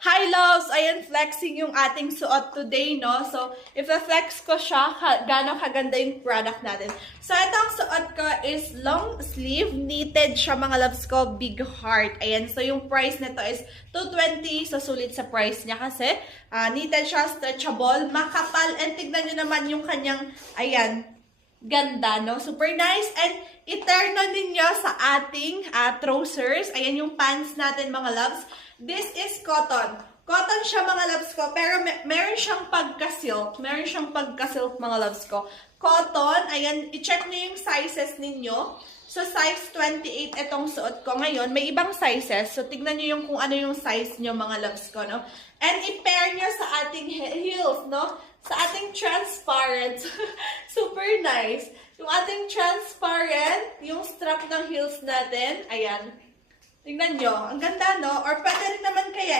Hi loves! Ayan, flexing yung ating suot today, no? So, if-flex ko siya, gano'ng kaganda yung product natin. So, itong suot ko is long sleeve, knitted siya mga loves ko, big heart. Ayan, so yung price nito is $220, so sulit sa price niya kasi knitted siya, stretchable, makapal, and tignan nyo naman yung kanyang, ayan, ganda, no? Super nice. And iterno ninyo sa ating trousers. Ayan yung pants natin, mga loves. This is cotton. Cotton siya, mga loves ko. Pero meron siyang pagka-silk. Meron siyang pagka-silk, mga loves ko. Cotton. Ayan, i-check nyo yung sizes ninyo. So, size 28 itong suot ko ngayon. May ibang sizes. So, tignan nyo yung kung ano yung size nyo, mga loves ko, no? And i-pair nyo sa ating heels, no? Sa ating transparent. Super nice. Yung ating transparent, yung strap ng heels natin. Ayan. Tingnan nyo. Ang ganda, no? Or pwede rin naman kaya